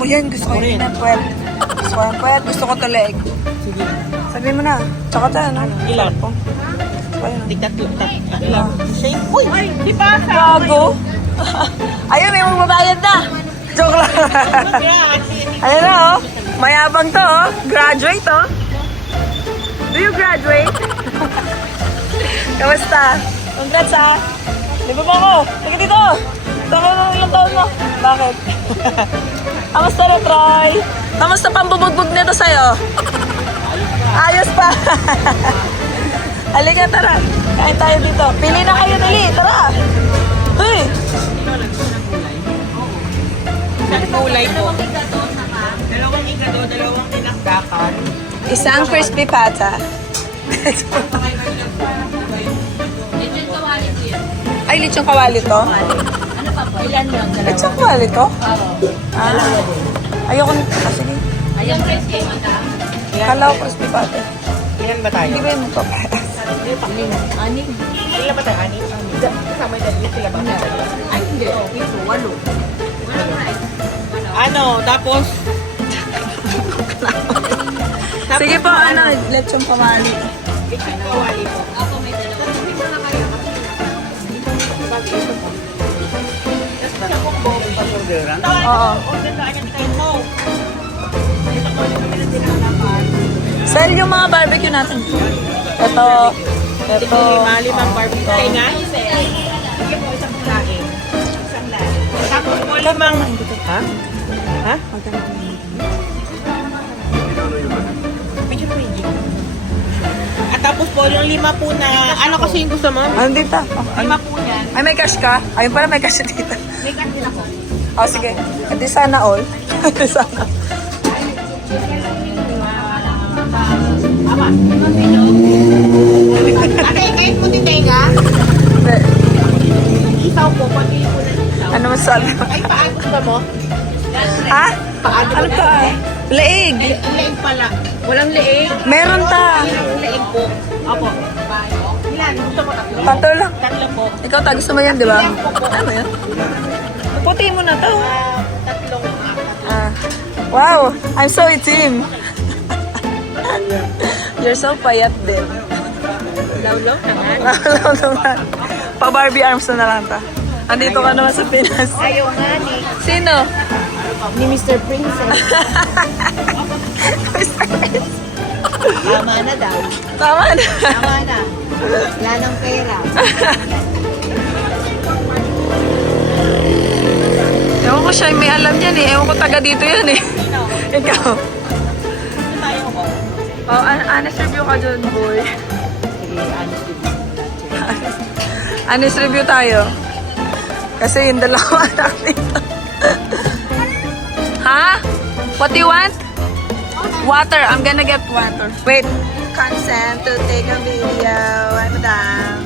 ko yan. Gusto ko yun ng puwet. Gusto ko yung puwet. Gusto ko to leg. Sige. Sabihin mo na. Tsaka dyan, ano? Ilan? Po. Ayun. Tigtatlo. Ilan? Shame. Uy! Ay, di ba? Gago. Ayun, may magbabayad na. Joke lang. Ayun na, oh. Mayabang to, oh. Graduate, oh. Do you graduate? Kamusta? Congrats, ah. Di ba ako? Sige dito. Tama mo ilang taon mo. Bakit? Kamusta na, Troy? Kamusta pambubugbog nito sa'yo? Ayos pa. Halika, tara. Kain tayo dito. Pili na kayo, dali. Tara. Hey. Isang kulay po. Dalawang ikado, dalawang tinakdakan. Isang crispy pata. Ay, lechong kawali to? Ano pa po? Ilan yun? Lechong kawali to? Oo. Ayoko nito. Sige. Ayan, crispy mata. Kala ko crispy pata. Ilan ba tayo? Hindi ba yung magpaparas? Anim. Ilan ba tayo? Anim? Kasama yung dalawa. Sila ba? Ay, hindi. Ito, 8. Ano, tapos? Sige po, ano, lechong kawali. Isang kawali po. Ako may dalawa. Oo. Order na kayo tayo mo. Sell yung mga barbecue natin. Ito. Ito. Limang barbecue. Kaya nga? Sige po, isang lahi. Isang lahi. Tapos po limang... Ha? Ha? Medyo pwede. At tapos po yung 5 po na... Ano kasi yung gusto mo? Ano dito? 5 po yan. Ay, may cash ka? Ayun pala, may cash dito. May card din ako. Oh, sige. Hindi sana all. Hindi sana. Ate, kahit mo titenga? Hindi. Isaw po, pagpili po na isaw. Ano masabi mo? Ay, paagos ba mo? Ha? Paagos Ano pa? Leeg. Ay, leeg pala. Walang leeg? Meron ta. Leeg po. Opo. Ilan? Gusto mo tatlo? Pato lang. Tatlo po. Ikaw, gusto mo yan, di ba? Ano yan? Puputi mo na to. Tatlong Ah. Wow, I'm so itim. You're so payat din. Law-law naman. Alam naman. Pa-Barbie arms na lang ta. Andito ka naman sa Pinas. Ayaw nga ni. Sino? Ni Mr. Princess. Tama na daw. Tama na. Tama na. Wala ng pera. Ewan ko siya, may alam yan eh. Ewan ko taga dito yan eh. Ikaw. Tayo ko. Oh, honest review ka dyan, boy. Sige, honest with you. Honest review tayo. Kasi yung dalawa anak dito. Ha? What do you want? Water. I'm gonna get water. Wait. Consent to take a video. I'm madam.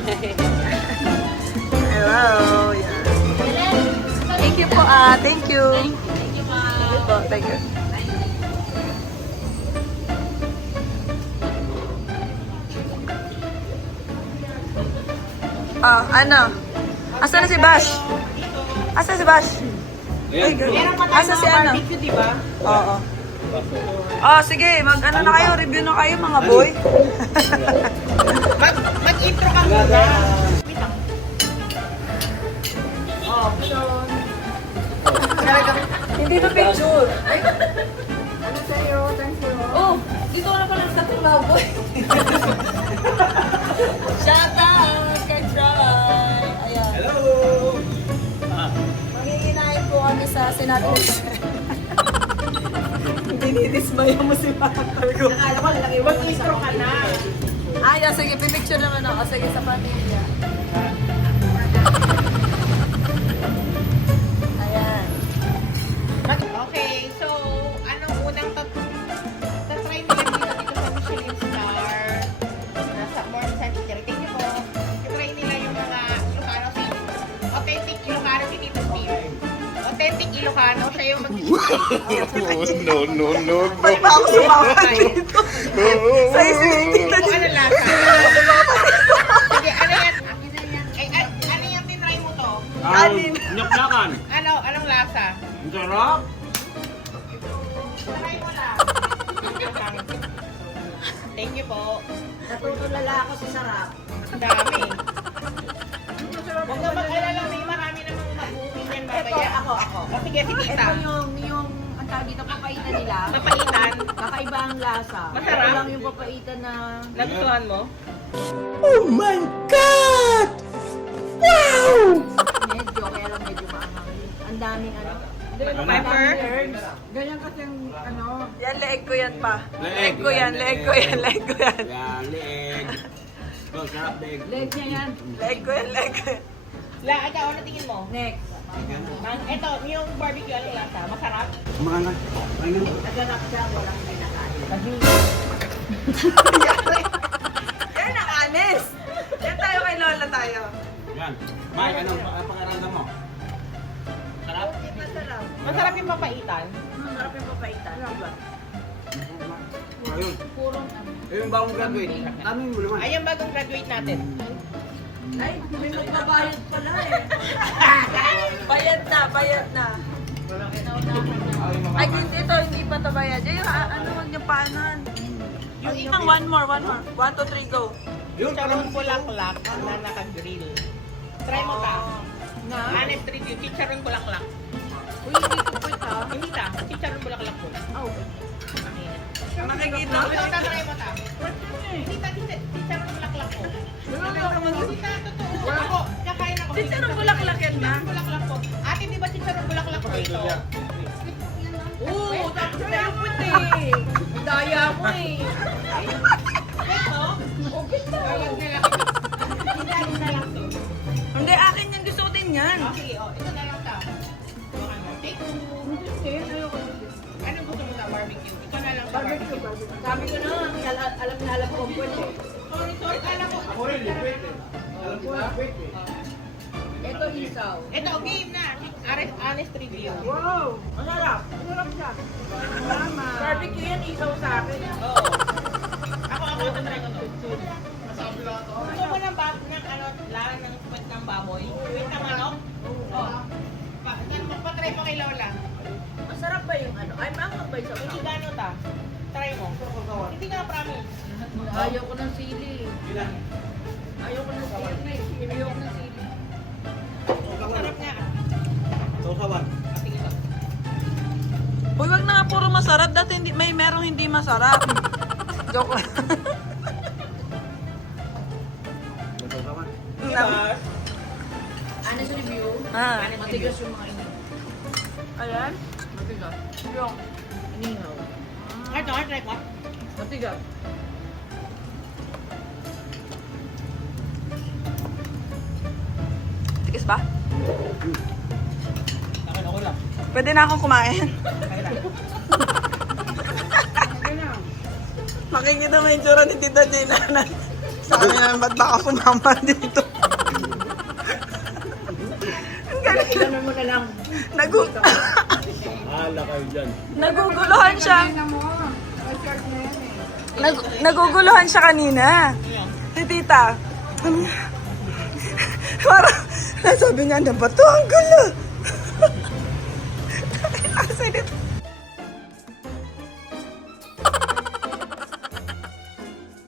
Hello. Yeah. Thank you po. Thank you. Thank you, ma'am. Thank you. Ano? Asa na si Bash? Asa si Bash? Ay, Meron pa asa tayo si mga ano? barbecue, di ba? Oo. Sige, ano na kayo, review na kayo mga boy. Mag-intro ka muna. Wait lang. Oh, Hindi to picture. Ay. Ano sa'yo? Thanks for all. Oh, dito ka na pala sa mga boy. Shout out kay Troy. Ayan. Hello! Manginginain po kami sa Senator. Dinidismaya mo si Pater ko. Nakala ko, lalaki. Mag-intro ka na. Sige, pipicture naman ako. Sige, sa pamilya. Ayan. Okay, so, anong unang tatry nila dito sa Michelin Star? Nasa More San Tingnan niyo po. Tatry nila yung mga Ilocano. Authentic Ilocano si Tito Steve. Authentic Ilocano. Siya yung No. May pa ako sumama dito. Sa isip Ano lasa? Sige, ano yan? Ay, ano yung tinry mo to? Kanin. Nyaplakan. Anong lasa? Ang sarap. Try mo lang. Thank you po. Natutulala ako sa sarap. Ang dami. Huwag ka mag-alala, may marami namang mag-uwi yan babaya. Ito, ako. O sige, si tita. Ito yung ang tawag dito, papaitan nila. Papaitan. Kakaiba ang lasa. Masarap? Ito lang yung papaitan na... Nagustuhan mo? Medyo, kaya lang medyo maangang. Ang daming ano. Pepper? Ang daming herbs. Ganyan kasi ang ano. Yan, leeg ko yan pa. Leeg. ko yan, leeg ko yan, leeg ko yan. Yan, leeg. Oh, sarap leeg. Leg niya yan. Leeg ko yan, leeg ko yan. La, ikaw, ano tingin mo? Next. Ito, yung barbecue, anong lasa? Masarap? Mga Naganap siya, walang pinakain. Yan ang honest. Yan tayo kay Lola tayo. Yan. May, anong pangaramdam mo? Sarap? Masarap yung papaitan. Sarap yung papaitan. Ayun. Purong ano. Yung bagong graduate. Tanong mo naman. Ayan bagong graduate natin. Ay, may magbabayad pala eh. Bayad na, bayad na. Ay, ito, hindi pa ito bayad. Yung ano, huwag niyo paanan. Yung isang, one more. 1, 2, 3, go. Yun, Chicharon bulaklak na naka-grill. Try mo ta. Na? Honest review, chicharon bulaklak. Uy, hindi ko po ito. Hindi ta, chicharon bulaklak po. Oh. Nakikita? Ito, try mo ta. Hindi ta, chicharon bulaklak po. Hindi ta, totoo. Ako, kakain ako. Chicharon bulaklak yan na? Chicharon bulaklak po. Ate, di ba chicharon bulaklak po ito? Oo, tapos na yung puti. Daya mo eh. Ito? Okay to. Hindi na lang to. Hindi, akin yan. Gusto ko din yan. Oh, sige, oh, ito na lang ta. Bukan mo. Take two. Anong gusto mo ta? Barbecue. Ito na lang sa barbecue. Sabi ko na, alam na alam ko ang puwede. Sorry, kala ko. Ako rin, wait eh. Alam ko na, wait eh. Ito isaw. Ito, game na. Honest review. Wow! Masarap. Masarap siya. Barbecue yan, isaw sa akin. Oo. Ako, ito try ko to. Gusto mo ng laran ng kwet ng baboy? Kwet ng manok? Oo. Magpatry mo kay Lola. Masarap ba yung ano? Ay, maangang ba yung Hindi sabaw? gano'n ta. Try mo. Hindi nga promise. Ayaw ko ng sili. Ayaw ko ng sili. Ayaw ko ng sili. Sarap nga. Sausawan. Sige to. Uy, wag na nga puro masarap. Dati hindi, merong hindi masarap. Joke lang. Sausawan. Diba? Honest review, Ah. matigas yung mga ini. Ayan. Matigas. Yung. Inihaw. Ito, try ko. Matigas. Tikis ba? Ako lang. Pwede na akong kumain. Makikita mo yung tsura ni Tita Gina na sabi niya, ba't ba ako sumama dito? Ang galing. Ganun mo na lang. Hala kayo dyan. Naguguluhan siya. Naguguluhan siya kanina. Si Tita. Parang, sabi niya, ano ba to? Ang gulo. Kasi dito.